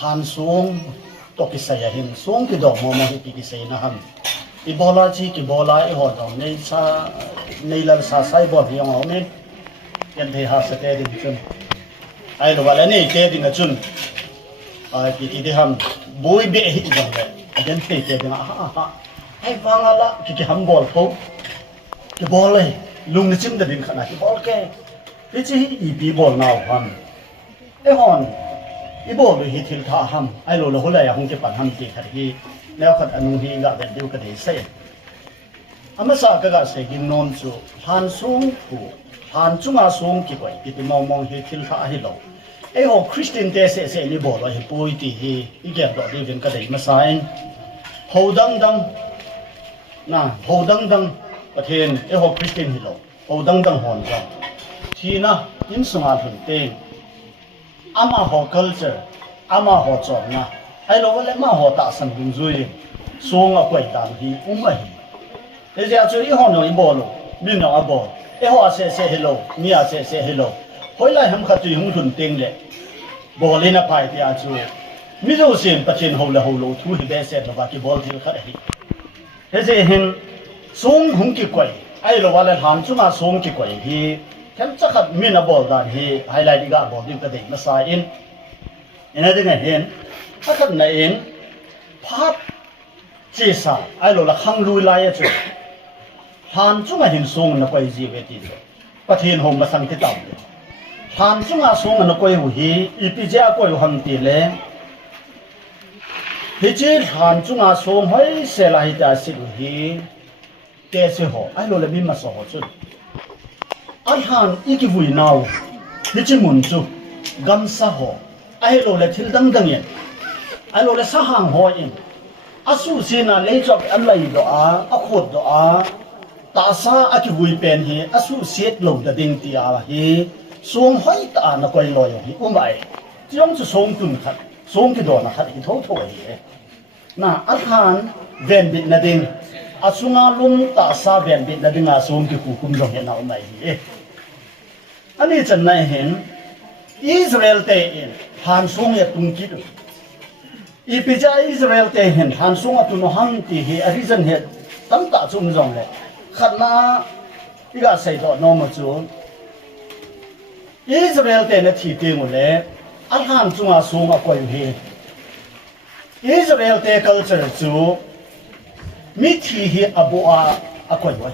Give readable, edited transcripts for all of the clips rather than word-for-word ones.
han sung to ki saya hin sung ki dong mo hi ki sei na ham ibola chi ki bola I ho dong nei sa nei lal sa sai bo hi ong ne yan thei ha sa te din chun ai lo wala nei te din chun ai ki de ham boi be hi dong le yan thei te din ha ai wangala ki ham bol pho ki bol le lung ni chim da din khana ki bol ke cái chi i bi bol nào ham ai hon i bol hi thil tha ham ai lo lo la ya hong ke pan ham ti khar hiแล้วขัดอนุฮีกะเดิวกะเดเซอามะสะกะกะเซกินนอนจูหานซุงผู้หานจุงอาซุงกิกวยกิติมองมองเฮทิลทาฮิโลเอโอคริสเตียนเตเซเซลิบ่ว่าเฮปุยติเฮอีแกดอดิเวนกะเดมะซาอินโหดังดังนะโหดังดังประเทศเอโอคริสเตียนฮิโลโหดังดังหอนจังทีนะยินสงาถึงเตงอามาโหคัลเจอร์อามาโหจอมนะไอ้เราว่าเล่มาหัวตาสันดุงซุยสวงอ่ะกวยตามที่ไม่เดี๋ยวจะอีห้องหน่อยบ่ลูมีหน่อยบ่ไอ้หัวเซ่เฮโลมีอาเซ่เฮโลหอยไล่ทำขัดจุยหงทุนเต็งเลยบ่เล่นไปที่อาจูมีรู้สิ่งประเทศหัวละหัวโลทุยเบสเซ็ตหรือว่ากี่บอลที่ขัดให้เดี๋ยวเห็นสวงหงกี่กวยไอ้เราว่าเล่นหันจุมาสวงกี่กวยที่แค่จะขัดมีน่ะบอลด้านที่ไฮไลท์ดีกว่าบอลที่กระเด็นมาใส่อินนั่นได้ไงเห็นถ้าขัดในเองพัดเจสาไอ้เราละขังลุยไล่จุดหันจุมาเห็นสวงนักวยจีเวทีประเทศหงมาสังเกตเอาหันจุมาสวงนักวยหูฮีอีพีเจ้ากวยหันตีเลยฮิจิหันจุมาสวงให้เสลาฮิตาสิหูฮีเตะเสียหัวไอ้เราละมีมาสอนจุดไอ้หันอีกิวุยนาวฮิจิมุนจุกัมซาหัวไอ้เราละทิลดังดังเองไอ้เราละสหางหัวเองอาสูเสนาเลจอกอะไรดออาขดดอตาซาอากิวุยเป็นเฮอาสูเสียดลงแต่ดิงตีอาเฮสวงห้อยตานักวยลอยเฮอุ้มไอ้ที่ยองจะสวงตุนขัดสวงกิโดนักขัดที่ทั่วเฮน่ะอาหารเวนบิดนาดิงอาสุงาลุมตาซาเวนบิดนาดิงอาสวงกิคุคุมลงเห็นเอาไหมเฮอันนี้จะไหนเห็นอิสราเอลเตอินหันสวงยตุงกิดอีพิจาอิสราเอลเตเห็นหันสวงตุนหังตีเฮอริจันเฮตั้งตาจุ่มจงเลยขัดนาอีกาใส่ดอกน้องมาจูอิสราเอลเตนที่เตียงหมดเลยอาหารจุงอาสวงอกวยเฮอิสราเอลเตคัลเจอร์จูมิที่เฮอบัวอกวยวะ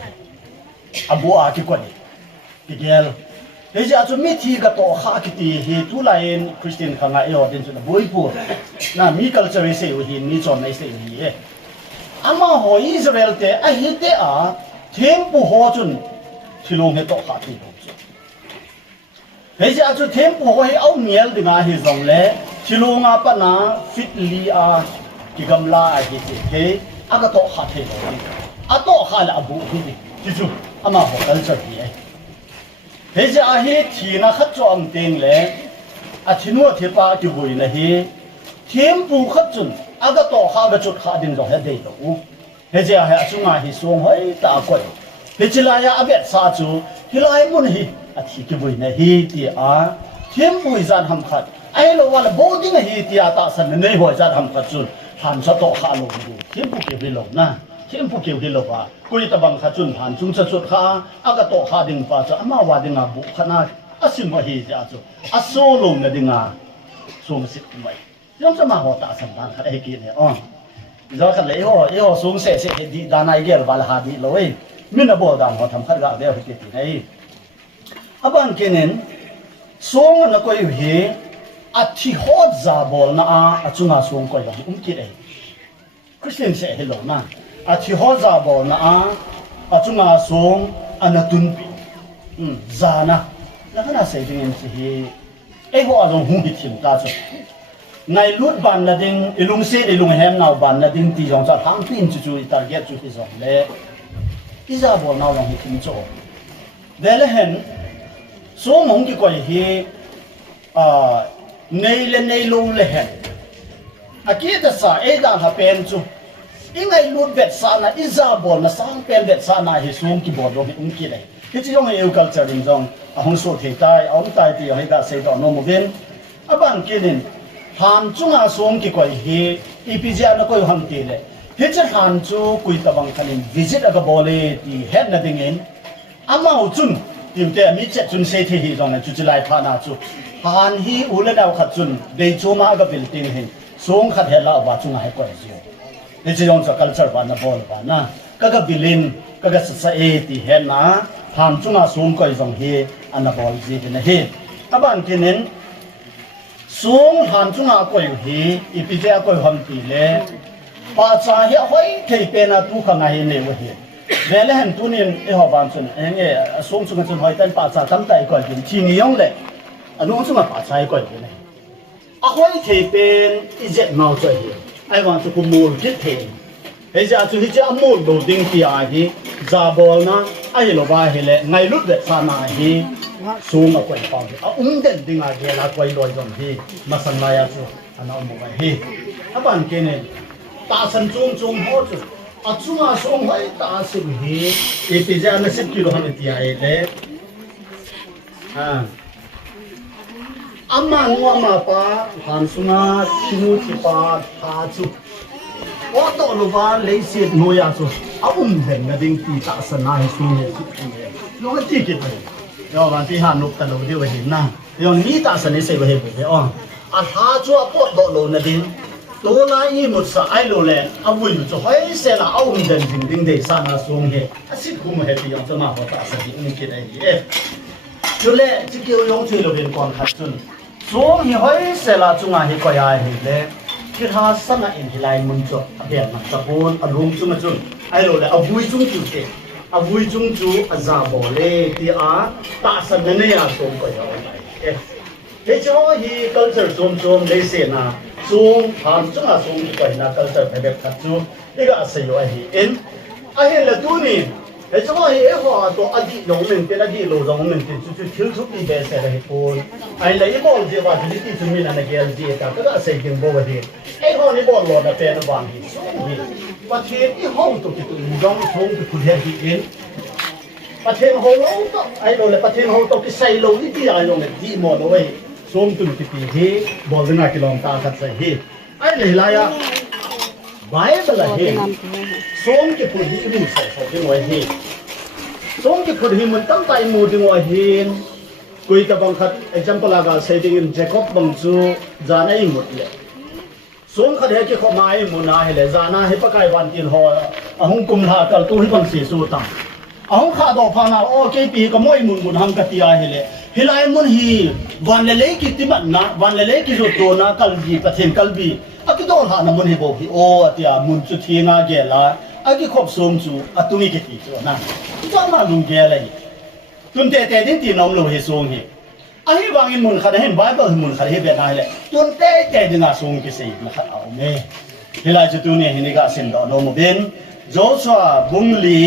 อบัวที่กวยที่เกลเดี๋ยวจะมิที่ก็ต่อข้ากิตีเฮทุไลน์คริสเตียนข้างในเอาเดินจุดบุยปูน่ะมีคัลเจอร์เสียหินมีจอนในเสียหินอามาหอยอิสราเอลเตไอเฮเตอาเทมปูหัวจุนที่ลงเฮต่อข้าที่ลงจุเฮ้ยจะจุดเทมปูหัวให้เอาเมียลดึงอาเฮซองเล่ที่ลงอาปนาฟิตลีอาที่กำลาไอเฮเตเฮอากาต่อข้าที่ลงอาต่อข้าละอบูที่ที่จุอามาหอยคัลเจอร์เฮเฮ้ยจะอาเฮที่น่ะขัดจอมเต็งเล่อาทินัวเทปาที่บุยนะเฮเทมปูขัดจุนอากาต่อข้าก็จุดข้าดึงจงเฮเดย์ลูเฮจะให้จุงอาฮิสวงให้ตากวยเฮจิลายาอเบสซาจูฮิลายมุนฮิอาทิกิบุยนะฮิตีอาเทียมบุยจานทำขัดไอ้เราว่าละโบดิ้งฮิตีอาตาสันในหัวจานทำขัดจุนหันสะโตข้าลงดูเทียมปุเกี่ยวฮิลงนะเทียมปุเกี่ยวฮิลงว่ากุยตะบังขัดจุนหันจุงจะจุดข้าอากาต่อข้าดึงฟ้าจะอามาวาดึงอาบุขนาดอาสิมฮิจะจูอาโซลงนะดึงอาสวงสิบไม่ยังจะมาหัวตาสันดานขัดไอ้กินเนี่ยอ๋อจะขัดเลยอ๋อสูงเสะดีดานายเกลบาลฮาดีเลยมินบ่ดานเขาทำขัดกะเดียวที่ที่ไหนอาบังกินสวงนักก็อยู่เฮอธิฮอดซาบอลนะอาจุงาสวงก็อยู่กินเอคริสเตียนเสะเฮโลนะอธิฮอดซาบอลนะอาจุงาสวงอนาตุนปีซานะแล้วก็น่าเสียจริงๆสิเอ้หัวเราหุ่นถิ่นตาจุในลุดบันละดิ้งอีลุงเสดอีลุงแฮมนาวบันละดิ้งตีจงจะทั้งปีนจู่ๆอีตาเก็ตจู่ที่สองเล่อีซาบอลนาวลองหิทิ้งโจเดลเห็นสวงมงกี่ก่อยเฮในลูเลเห็นอากีตสาเอดาฮาเป็นจู่อีไงลุดเบ็ดสานะอีซาบอลนะสังเป็นเบ็ดสานะเฮสวงกี่บอลลงหิกี่เลยที่จะยงเอวคัลเจอร์จงหงสุดที่ตายเอาตายที่ให้กาเสดอนโนมบินอาบังกินเฮ ham chunga som ki koi hi ipj na koi ham ti le he cha han chu kui ta bang khanin visit aga bole ti head na dingin amao chun tim te mi che chun se thi hi jong na chu chilai pha na chu han hi ule daw khat chun dei choma aga building hin song khat hela wa chunga hai koi ji he chi yong cha culture ba na bol ba na kaga bilin kaga society he na ham chunga som koi jong hi ana bol ji na he aban kinin sung han chunga koi hi ipj koi ham ti le pa cha hi hoi thei pe na tu khang ai ne wa hi vele han tunin e ho ban chun enge sung chunga chun hoi tan pa cha tam tai koi bin thi ni yong le anu chunga pa cha koi bin ne a hoi thei pen i jet mau choi hi I want to kumul kit thei he ja chu hi cha amul do ding ti a hi za bol na ai lo ba hi le ngai lut le sa na hi sung a koi pa a den ding a ge la koi loi jong hi ma san la ya chu ana mo ba hi aban ke ne ta san chung ho chu a chunga song hoi ta sim hi e pe ja na sip kilo han ti ai le amma ngwa ma pa han sunga chinu ti pa tha chu o to lo ba le si no ya chu a den na ding ti ta san na hi su ne chu lo ti ki pa yo ban ti han nuk ta lo de wa hi na yo ni ta san ne se wa he be o a tha chu a po do lo na ding to na i mu sa ai lo le a wu chu hoi se la a den ding de sa na song he a si ku ma he ti yong cha ma ho ta sa di ni ki dai hi chu le chi ki yong chui lo ben kon khat chun song hi hoi se la chunga hi ko ya hi le ki ha sana in hi lai mun chu a be ma ta pon a lung chu ma chun ai lo le a vui chung chu te a vui chung chu a za bo le ti a ta san ne ya song ko ya ai he cho hi culture som le se na song ham chunga song ki ko na culture be khat chu e ga se yo hi en a he la tu ni he cho hi e ho to adi long men te adi lo long men te chu thil thu pi be se he pon ai le i bol je wa ji ti chu min na gel ji ta ka se king bo wa hi e ho ni bol lo da pe na bang hi song hi pa the i ho to ki tu jong song ki tu he hi en pa the ho lo to ai lo le pa the ho to ki sai lo ni ti ai lo le di mo lo wei som tu ki ti he bol na ki long ta khat sai hi ai le la ya Bible la he som ki pu hi mu sai so ki noi hi som ki pu hi mun tam tai mu ding wa hin kui ta bang khat example aga sai ding in Jacob bang chu jana i mut le som khat he ki kho mai mu na he le jana he pa kai wan tin ho ahung kum la kal tu hi bang si su ta ahung kha do pha na o ke pi ka moi mun mun hang ka ti a he le hilai mun hi wan le ki ti man na wan le ki ro to na kal bi pathen kal bi akidol ha na mun hi bo hi o atia mun chu thinga ge la aki khop som chu atumi ke ti chu na cha ma lung ge la hi tun te te din ti nom lo he song hi a hi wang in mun kha hen bible mun kha he be na le tun te te din na song ke sei na kha au me hila chu tu ne hi ni ga sin do no mo ben Joshua bungli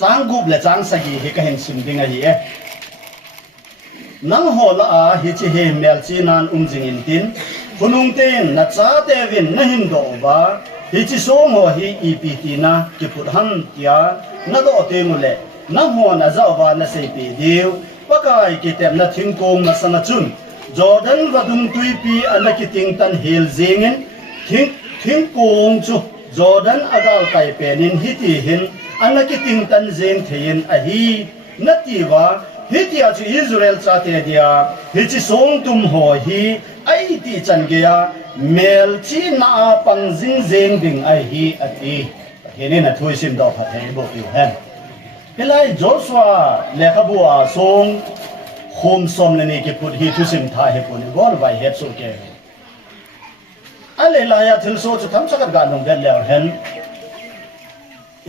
chang gup le chang sa hi he ka hen sim ding a hi nang ho la a hi chi he mel chi nan jing in tin hunung ten na cha te vin na hin do ba hi chi song ho hi ept na ki put han tia na do te mu le na ho na za ba na sei pi diu pa kai ki tem na thing kong na sana chun Jordan va dung tui pi ana ki ting tan hil zingin thing kong chu Jordan adal kai penin hi ti hin ana ki ting tan zeng thein a hi na ti wa Hiti achu Israel cha te dia hichi song tum ho hi ai ti chan ge ya mel chi na pang jing zeng ding ai hi ati hene na thui sim do pha thei bo pi hen helai Joshua le khabu a song khom som le ne ke put hi thu sim tha he pun gol vai het so ke ale la ya thil so chu tham sakat ga nong del le hen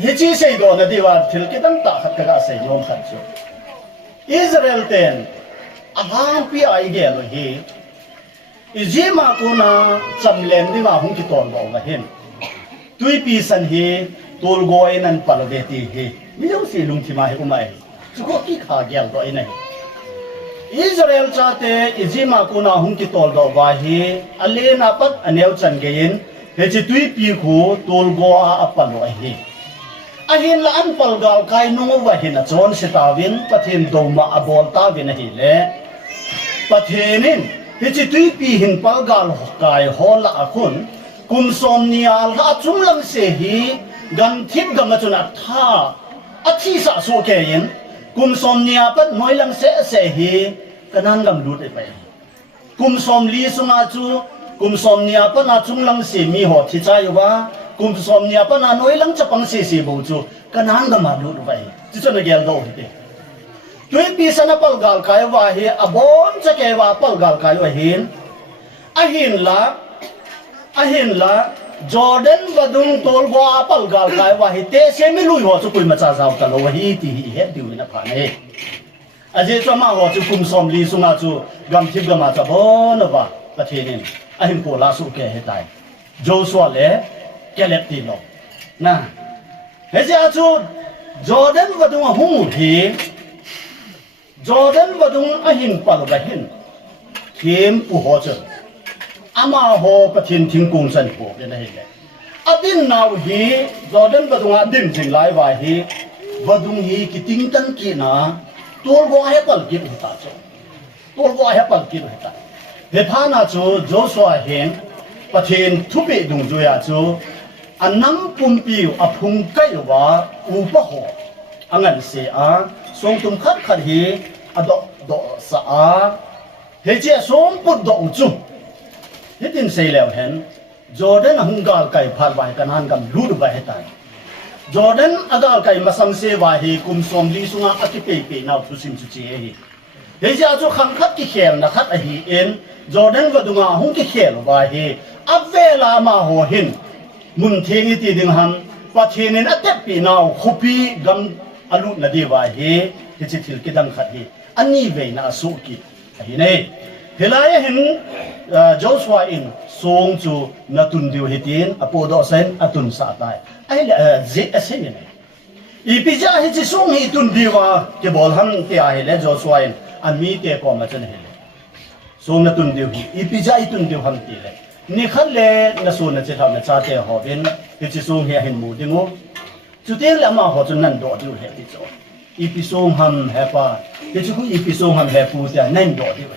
hichi sei do na diwa thil ke dang ta khat ka sei yom khat chu Israel ten ahang pi ai ge lo hi izima kuna chamlem di ma hung ki ton bo la hen tui pi san hi tol go enan pal de ti hi mi yong si lung thi ma he umai chu ko ki kha gel do inai Israel cha te izima kuna hung ki tol do wa hi alena pat aneu chan ge in he chi tui pi khu tol go a apal lo hi ahin la an palgal kai no wa hin a chon sitawin pathin doma abol ta vin hi le pathinin hi chi tui pi hin palgal kai hola akun kum somnial ha chumlang se hi gan thip gam na chuna tha athi sa so ke yin kum somnia pat noilang se hi kanan gam lut e pai kum som li sunga chu kum somnia pa na chunglang se mi ho thi chai wa kum somnia pa na noilang chapang se bo chu kanan gam ma lut vai chi chona gel do hi tui pi sana palgal kai wa hi abon cha ke wa palgal kai wa hin ahin la Jordan vadung tol wa palgal kai wa hi te se mi lui ho chu pui ma cha zaw ta lo hi ti hi he diu na pha ne aje cho ma ho chu kum som li sunga chu gam thip gama cha bon wa pathenin ahin ko la su ke he tai Joshua le Caleb ti lo na he ja chu Jordan vadung hung hi Jordan vadung ahin pal ba hin kim pu ho chu ama ho pathin thing kung san ko le na hi le adin naw hi Jordan vadung adin jing lai wa hi vadung hi ki ting tan ki na tol go he pal ki ta chu tol go he pal ki ta he pha na chu Joshua hen pathin thupi dung ju ya chu anam pum piu aphung kai wa u pa ho angan se a song tum khat khat hi ado do sa a he che song put do chu he tin sei lew hen Jordan hungal kai phar vai kanan gam lut ba he tai Jordan agal kai masam se wa hi kum som li sunga akipe pe naw thu sim chu che hi he ja chu khang khat ki khel na khat a hi en Jordan wa dunga hung ki khel wa hi avela ma ho hin mun thengi ti ding ham pathinin atep pi naw khupi gam alu na di wa hi ki chi thil ki dang khat hi ani ve na su ki hi nei helai hin Joshua in song chu natun diu hitin apodo sen atun sa tai ai la je asen ne ipija hi chi song hi tun diwa ke bol ham te ai le Joshua in ami te ko ma chen he le song natun diu hi ipija itun diu ham ti le ni khat le na su na che tham na cha te ho bin hi chi song he hin mu dingo chu te la ma ho chun nan do diu he ti cho ipi song ham he pa hi chu ipi song ham he pu te nan do diu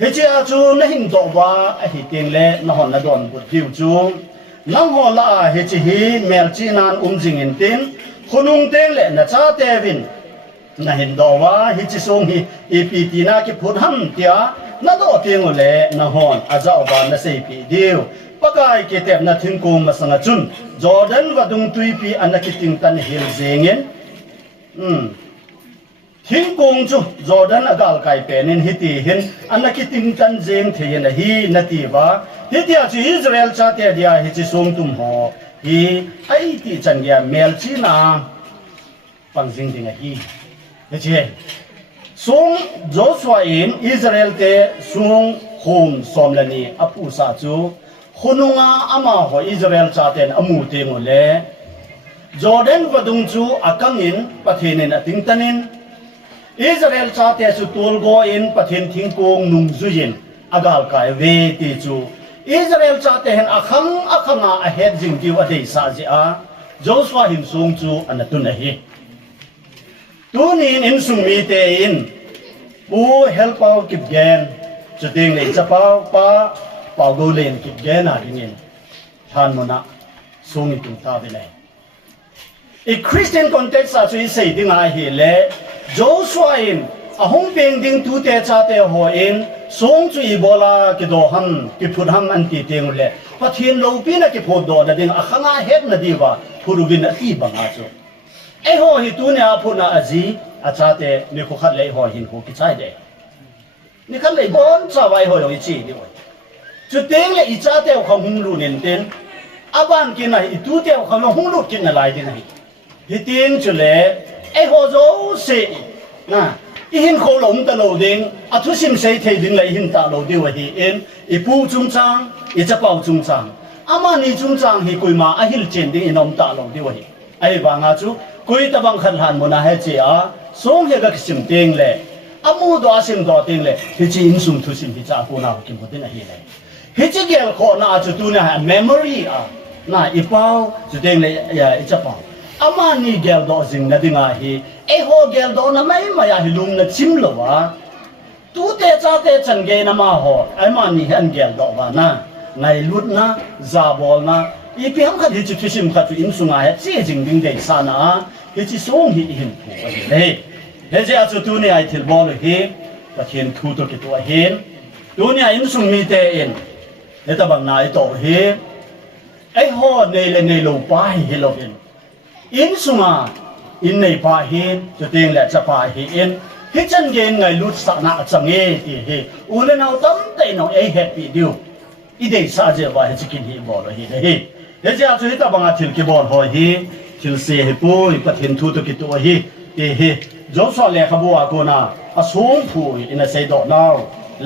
he che a chu na hin do wa a hi teng le na hon na don bu diu chu nang ho la he chi hi mel chi nan jing in tin khunung teng le na cha te vin na hin do wa hi chi song hi ipi ti na ki phut ham tia na do teng le na hon a za wa na sei pi diu pakai ke tep na thing kung ma sanga chun Jordan wa dung tui pi anaki ting tan hil zengin thing kung chu Jordan agal kai penin hiti hin anaki ting tan zeng thein a hi nati wa hiti a chi Israel cha te dia hi chi song tum ho hi ai ti chan ya mel chi na pang jing ding a hi he che song Joshua in Israel te song hom som lani apu sa chu khununga ama ho Israel cha ten amu te ngole Jordan vadung chu akangin pathinin ating tanin Israel cha te chu tol go in pathin thing kong nung zuin agal kai ve ti chu Israel cha te hen akhanga a het jing ti wa dei sa ji a Joshua him sung chu anatun a hi tunin in sung mi te in bu help out kip gen chu ding le cha pa go len kip gen a dingin than mona sung i tu ta ve le a Christian context sa chu sei ding a hi le Joshua in a hong peng ding tu te cha te ho in song chu i bola ki do ham ki phut ham an ti teng le pathin lo pi na ki phot do na ding a khanga het na di wa phurubin a ti banga chu e ho hi tu ne a phuna aji a cha te ni ko khat le ho hin ko ki chai de ni khat le bon cha wai ho yo i chi ni wa chu teng le i cha te khong hung lu nen ten aban ki na i tu te khong hung lu kin na lai de na hi ting chu le ai ho zo se na i hin kho lom ta lo ding a thu sim sei thei ding lai hin ta lo di wa hi en i pu chung chang i cha pau chung chang ama ni chung chang hi koi ma a hil chen ding inom ta lo di wa hi ai ba nga chu koi ta bang khan han mo na he che a song he ga sim teng le amu do asim do teng le hi chi in sum thu sim hi cha ko na kim ko ding a hi le hi chi gel kho na chu tu na memory a na i pau chu teng le ya i cha pau อามานี่เกลดอจิงนะดิงาฮีเอโฮเกลดอนะไม่มายาฮิลุงนะชิมลวะตูเตจ้าเตจันเกนะมาโฮไอมานี่เห็นเกลดอวานะไงลุดนะซาบอลนะอีเปียงขัดฮิจิฟิชิมขัดอินสุงาเฮจีจิงดิงเดซานะฮิจิส่งฮิหิมผูเลยเฮจิอาจุตูนี่ไอทิลบอลเฮก็เห็นทูตกิตัวเห็นตูนี่อินสุงมีเตอินเฮตบังนายโตเฮไอโฮเนเลเนโลปาฮิโลเฮนอินสุงาอินในปาเฮนจะเตียงแหละจะปาเฮนฮิจันเกนไงลุดสักนักจังเอทีเฮอุเลนเอาตั้มเตนเอาเอแฮปปี้ดิวอีเดย์ซาเจว่าเฮจิกินฮีบอลเฮเฮเดี๋ยวจะเอาจุดที่ตาบังอาทิลกีบอลหอยเฮทิลเสียเฮปุยปัดเห็นทูตุกิตัวเฮเฮจอบสอนเล่ขบัวกูน่าอาสูงผู้อินเสยดอกน้าว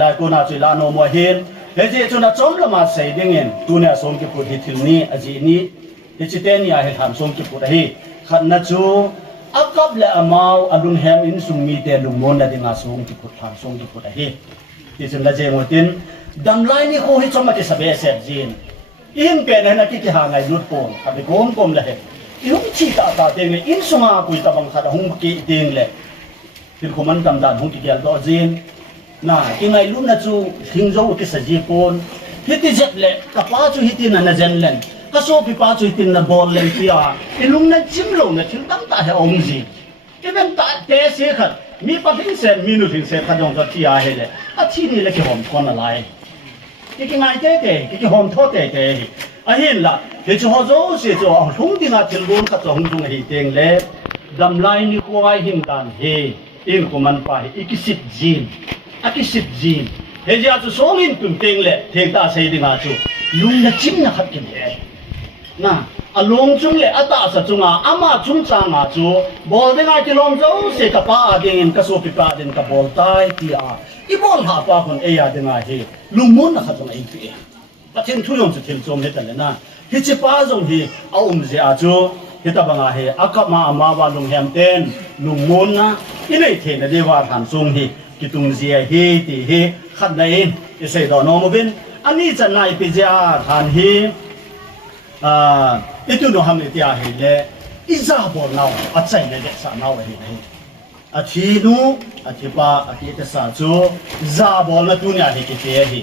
ลายกูน่าจุลานอมัวเฮนเฮจิจุน่าจอมละมาเสยดิ่งเงินตัวเนี่ยส่งกิปุฮิทิลนี้อจีนี้เฮจิเตนี่อาเฮทำส่งกิปุเฮขันนัจูอักบและอมาวอดุนเฮมอินสุงมีเตลุงมอนและดิงาส่งกิปุทำส่งกิปุเฮที่จุนละเจมตินดัมไลนี่โคฮิจอมมาที่สเปเซจีนอินเป็นนะที่หาไงลุดปนกับโกมกมเลยอินุชิตาตาเต็งเลยอินสุงาคุยตะบังขัดหงกีเต็งเลยที่ขมันดำดำหงกีเกลดอจีนน่ะที่ไงลุนะจูหิงโจที่สจีปนฮิติเจ็บเลยกับป้าจูฮิตินันเจนเลนก็โซพิป้าจูฮิตินันบอลเลนที่อ่ะอิลุงนั่นจิมลงนะถึงตั้งตาให้องจีที่เป็นตาเตะเสียขัดมีปัจจัยเซนมีนุทิงเซนขัดองจัดที่อ่ะเฮเลยอาที่นี่เลยที่ผมคนอะไรที่กินไงเตะที่ผมทอดเตะอาเห็นละเดี๋ยวจะหัวโจ้เสียจ้าหงที่น่าจะรู้ขัดหงตรงหิเตงเล่ดำไลนี่ควายหิมกันเฮอินคุมันไปอีกสิบจีนอากิสิบจีนเฮียจะส่งอินตุนเตงเล่เทงตาเสียดีมาจูลุงจะจิ้มนะขัดกินเฮนะอาลงจุงเล่อาตาสัจจุงอามาจุงจางอาจูบอลเด้งไอที่ลงโจ้เสียกับป้าเด้งกับโซปิป้าเด้งกับบอลตายที่อาอีบอลหาป้าคนเอียเด้งไอเฮลุงมุนนะขัดตรงไอ้ที่ประเทศทุยงจะถึงจมเหตุเลยนะฮิจิป้าจงฮีเอาเสียอาจูฮิตาบังอาเฮอากับมาอามาว่าลุงแฮมเตนลุงมุนนะอินไอเทนเดว่าทานจงฮีกิตุงเสียเฮตีเฮขัดในอิเสดอนอมบินอันนี้จะนายพิจาทานฮีอีตุนฮัมเลตีอาเฮเลอิซาบอลนาวอัจฉริยะสานาวเฮเลอาทินูอาทิป้าอาทิตย์สาจูซาบอลนะตุนีอาเฮกิเตเฮ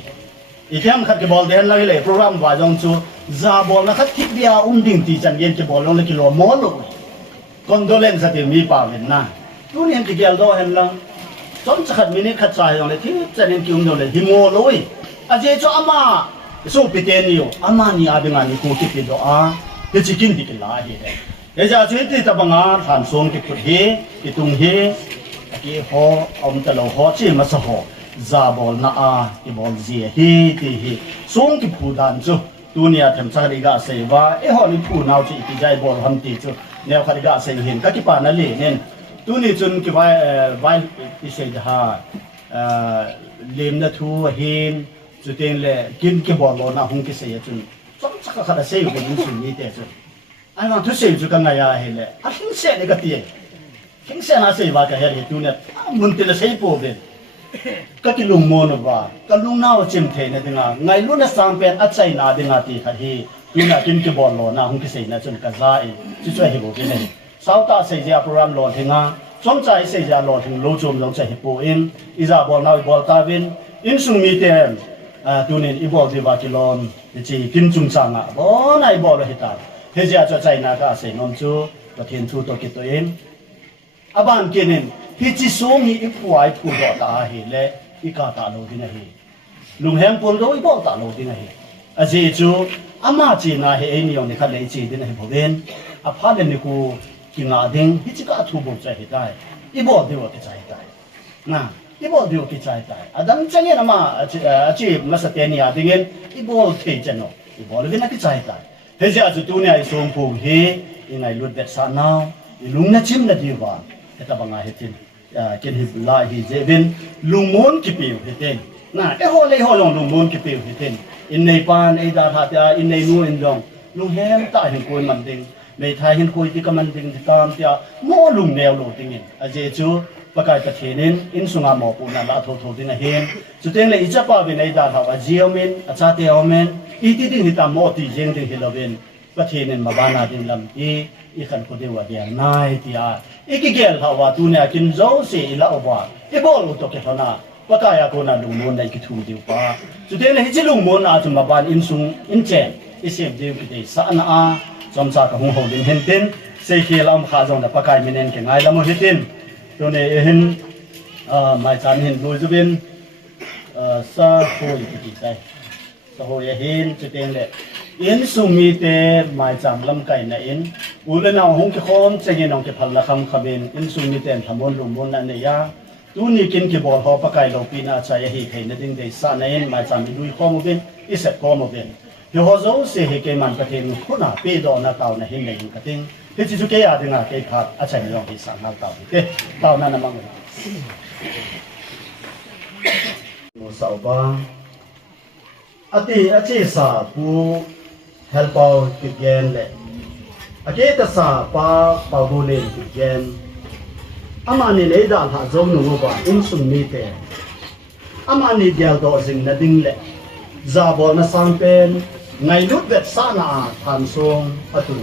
อีกอย่างขัดเก็บบอลเดินเลยโปรแกรมว่าจงจูซาบอลนะขัดทิพยาดิ่งที่จันเย็นเก็บบอลลงเลยกิโลมอลลูคอนโดเลนส์ที่มีป่าเป็นนะตุนีที่เกลโดเห็นลังจนจะขัดมินิขัดใจลงเลยที่จันเย็นกิมโดเลยฮิโมลุยอาเจจูอามาสู้พิเตนิโออามานี่อาดึงอันนี้กูคิดดูเดี๋ยวจะกินที่กินลายเลยเดี๋ยวจะช่วยที่ตะบังอาฐานส่งที่กุดเฮที่ตุงเฮที่หออมตะโลหอที่มาสหอซาบอลน่าที่บอลเสียเฮที่เฮส่งที่ผู้ดันจูตัวเนี้ยทำสักดีกาเสียว่าหอนี่ผู้น่าจะอีกใจบอลทำตีจูเนี่ยขัดดีกาเสียเห็นก็กี่ปานนั่นเลยเนี่ยตัวนี้จนกี่ไว้ที่เสียดาเลี้ยมนัทูเห็นจุดเองเลยกินกี่บอลโลน่าหงกี่เสียจนสมสักขนาดเสียอยู่บนสุนีเตจูไอ้วันทุกเสียจุกันไงอะเห็นเลยอ่ะหิ้งเสียนี่ก็ตีหิ้งเสียน่าเสียว่าก็เห็นตัวเนี่ยมุนติละเสียปุ๊บเลยก็กิลุงโมนว่าก็ลุงน่าจิมเทนดึงไงลุงน่ะสังเป็นอัจฉริยะดึงตีขัดฮีตัวน่ะกินกี่บอลโลน่าหงกี่เสียน่ะจนกระจายจะช่วยให้บุกินเลยสาวตาเสียโปรแกรมโลถึงสนใจเสียโลถึงโลจมลงใจให้ปูอินอิซาบอลน่าบอลตาวินอินสุมีเตนตัวนี้อีบอลที่ว่ากิโลนที่กินจุงจังบอลไหนบอลเลยตาเฮียจะใจน่าก็เสียนนจูก็เทียนทูตัวกิตัวเองอาบานกินฮิจิส่งอีผู้ไอ้ผู้ดอตาเฮเลอีกาตาโลดินะเฮลุงแฮมปนโดอีบอตาโลดินะเฮอาเจจูอามาจีนาเฮเอนี่ยองนี่ขัดเลยจีดินะเฮพอเวนอาพาเลนี่กูกินอาดิงฮิจิกาทูบุใจเฮได้อีบอดีวกิใจได้นะอีบอดีวกิใจได้อาดังจังเงี้ยนะมาอาจีมาสเตนี่อาดิงเงินอีบอลเทจันโนอีบอลเลยนะกิใจได้เฮจิอาจูตัวเนี่ยไอ้ส่งผู้เฮยังไงลุดเด็ดสานาวลุงน่ะชิมน่ะดีว่าเฮตาบังอาเฮตินกินฮิบลาฮิเจวินลุงมอนกิปิวเฮตินน่ะโฮเลยโฮลงลุงมอนกิปิวเฮตินอินในปานไอ้ดาทัดยาอินในนูอินดงลุงแฮมตาเห็นคุยมันดิงในไทยเห็นคุยที่กำมันดิงที่ตามที่โมลุงแนวโลดิงินอาเจจูประกาศประเทศนินอินสุงาหมอปูนันลาโทโทดินะเฮมสุดท้ายเลยอิจฉาป้าเป็นไอ้ดาทัดอาเจียวเมนอาชาเตียวเมนอีที่ดิงที่ตามโมตีเจงดิงฮิลาเวนประเทศนินมาบ้านนาดินลำอี อีขันคนเดียวเดียนายที่อีกเกลเขาว่าตัวเนี่ยกินโจ้เสียละอบว่าอีบอลตัวเก็บนาปากายคนน่ะลุงมนได้กิทูเดียวป่ะจุดเด่นให้จิลุงมนอาจจะมาบ้านอินซุงอินเจนอีเสียบเดียวกิได้สะนาจอมซากหงหงดินเห็นตินเสียขีลำขาจงแต่ปากายมินเองเก่งไงละมุหิตินตัวเนี่ยเห็นไม่จำเห็นลุยจุบินสะโหยกิได้สะโหยเห็นจุดเด่นเลยอินซุงมีเตไม่จำลำไก่น่ะอินอุลนาหงกิคอมเจงินองกิพัลละคำขบินอินซุงมีเตทำบนลุงมนนั่นเนี่ยตัวนี้กินกี่บอลเขาปากายลงปีน่าใจเห็นในดิ่งได้สะในไม่จำลุยข้อมูลเป็นอิสระข้อมูลเป็นเดี๋ยวเขาจะเสียเหตุมันกระเทียมคนน่ะปีดอนน่ะเต่าน่ะเห็นในกระเทียมที่จะเกี่ยดึงอ่ะเกี่ยขาดอาจารย์ลองที่สั่งเต่าเกี่ยเต่านั่นน่ะมั่งโมสาวบ้าอาทิสาปูเฮลป์เอาติดเกนเลยอาทิตย์สาป้าเป่าบุเรนติดเกนอามานี่เลยด่านหาจงหนูบ้าอินสุนมีเตอามานี่เดียวดอสิงนัดดิ่งเลยซาบอนะสังเป็นไงลุดเวทสานาทานทรงอัตุน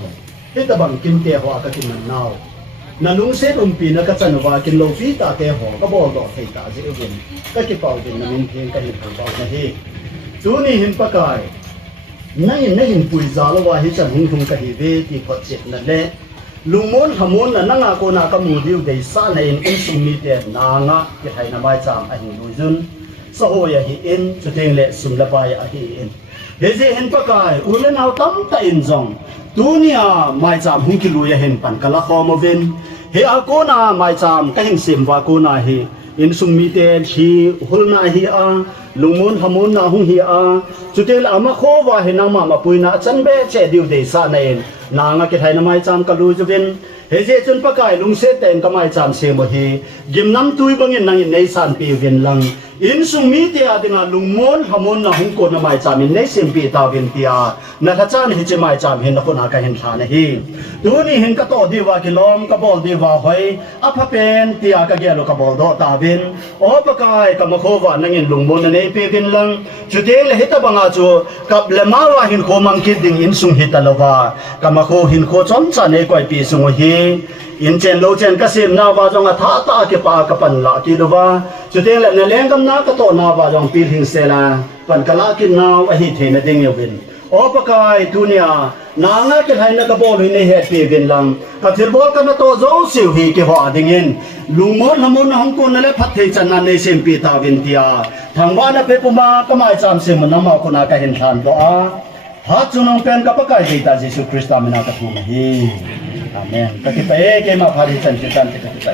ที่ตะบังกินเตะหัวก็กินมันนาวนั่นลุงเสดปีนักจันว่ากินโลฟีตาเตะหัวก็บอกดอกเตตาเจ้าเองก็กินเป่าเป็นนั่งเพียงกันเห็นเป่านะเฮตัวนี้เห็นปากายนั่นเห็นปุยซาลว่าฮิจันหิงทุงกะฮิเวที่พอเจ็บนั่นแหละลุงมนขมนน่ะนั่งอาโกนากมูดิวเดซ่าในอินสุมีเตนางะที่ไทยนาบายจามอหิลุจุนสโหยหิอินจุดเองเละสุนละบายอหิอินเฮเจเห็นปากายอุเลนเอาตั้มตาอินจงตัวนี้ไม่จามหุงกิลุยเห็นปันกะละคอมเวนเฮอาโกนาไม่จามก็เห็นเสียมว่าโกนาเฮอินสุมีเตนชีหุลนาฮีอาลุงมนขมนนาหุงฮีอาจุดเองละมาโคว่าเห็นนางมาปุยนาจันเบเจดิวเดซ่าในนางก็ไทยนาไม่จามกะลุยจุเวนเฮเจจนปากายลุงเสเตนก็ไม่จามเสียมเฮกิมน้ำตุยบังเงินนางในสันปีเวนลังอินสุมีเตียดิงาลุงมนขมนนาหุงโกนาไม่จามินในสิมปีตาเวนเตียนักจานเฮจิไม่จามเห็นนักคนอาการเห็นฐานเฮตัวนี้เห็นกระโตดีว่ากิลอมกระบอลดีว่าหอยอภเป็นเตียกระเกลกระบอลดอตาเวนโอปกายกรรมโควานังเงินลุงมนในปีกินลังจุดเอลเฮตบังอาจูกับเลมาว่าหินโคมังคิดดิ่งอินสุงฮิตลวากรรมโคหินโคจอมจันเอกวยปีสุงเฮอินเจนโลเจนกสิมนาวาจงอาท่าตาเก็บปากกับปันละกิลวาจุดเองแหละในเลี้ยงกำนักกระโตนาวาจงปีหิงเซลาปันกะลากินนาวอหิเทนดิ่งเยวินโอปกายทุเนียนางนักให้นักบอลหินเฮตปีวินลังกับทิลบอลกันโตโจสิวฮีเกหัวดิ่งเงินลุงมนหมุนห้องคนนั่นแหละพัดเทจันนันในเซมปีตาวินเตียทางบ้านเปปุมาก็ไม่จำเสมันน้ำมาคนอาการเห็นทานตัวฮัตจุนองเป็นกับปกายใจตาเยซูคริสต์อามินาตะพูมฮีอาเมนตะกิเตเกมาพาริจันจิตันตะกิเต